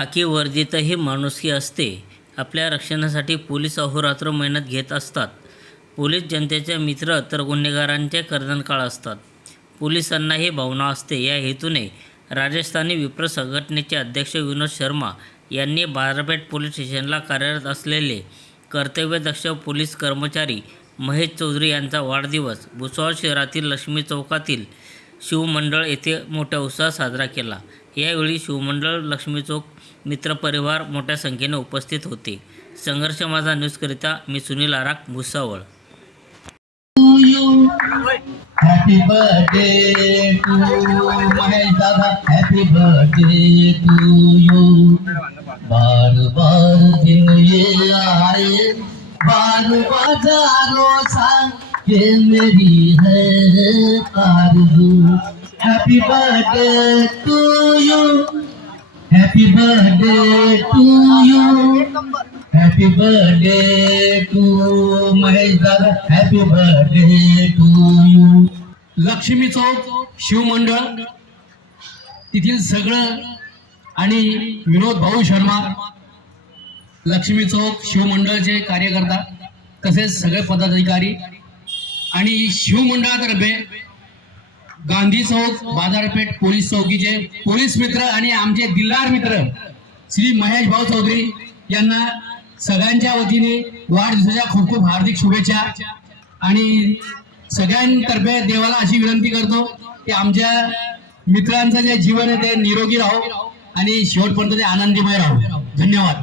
खाकी वर्दीतही माणुसकी असते. आपल्या रक्षणासाठी पोलीस अहोरात्र मेहनत घेत असतात. पोलीस जनतेचे मित्र तर गुन्हेगारांचे कर्दनकाळ असतात. पोलिसांनाही भावना असते. या हेतूने राजस्थानी विप्र संघटनेचे अध्यक्ष विनोद शर्मा यांनी बाजारपेठ पोलीस स्टेशनला कार्यरत असलेले कर्तव्यदक्ष पोलीस कर्मचारी महेश चौधरी यांचा वाढदिवस भुसावळ शहरातील लक्ष्मी चौकातील शिवमंडळ येथे मोठ्या उत्साहात साजरा केला. यावेळी शिवमंडळ लक्ष्मी चौक मित्रपरिवार मोठ्या संख्येने उपस्थित होते संघर्ष माझा न्यूजकरिता मी Sunil Arak Bhusawal Happy birthday to Mahesh Dada. Happy birthday to you. बार बार दिन ये आए बार बजारो सा ये मेरी है आरज़ू happy birthday to you happy birthday to you happy birthday to Mahesh दादा happy birthday to you Lakshmi Chowk Shivmandal. तिथील सगळं आणि विनोद भाऊ शर्मा लक्ष्मी चौक शिवमंडळचे कार्यकर्ता तसेच सगळे पदाधिकारी आणि शिवमंडळातर्फे गांधी चौक बाजारपेठ पोलीस चौकीचे पोलीस मित्र आणि आमचे दिलदार मित्र श्री महेश भाऊ चौधरी यांना सगळ्यांच्या वतीने वाढदिवसाच्या खूप खूप हार्दिक शुभेच्छा. आणि सगळ्यांतर्फे देवाला अशी विनंती करतो की आमच्या मित्रांचं जे जीवन आहे ते निरोगी राहो आणि शेवटपर्यंत ते आनंदीमय राहो. धन्यवाद.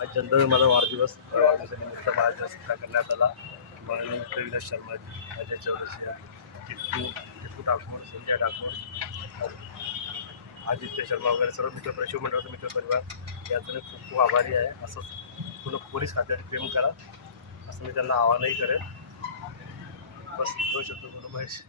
आज जनता माझा वाढदिवस वाढदिवसानिमित्त माझ्या साजरा करण्यात आला. माननीय प्रवीण शर्माजी अजय चौरसिया टिट्टू टिप्पू ठाकूर संजय ठाकूर आदित्य शर्मा वगैरे सर्व मित्र शिवमंडळाचा मित्रपरिवार याचं मी खूप खूप आभारी आहे. असंच पुन्हा पोलीस खात्याने प्रेम करा. असं मी त्यांना आवाहनही करेन. बस दोन शब्द बोलू महेश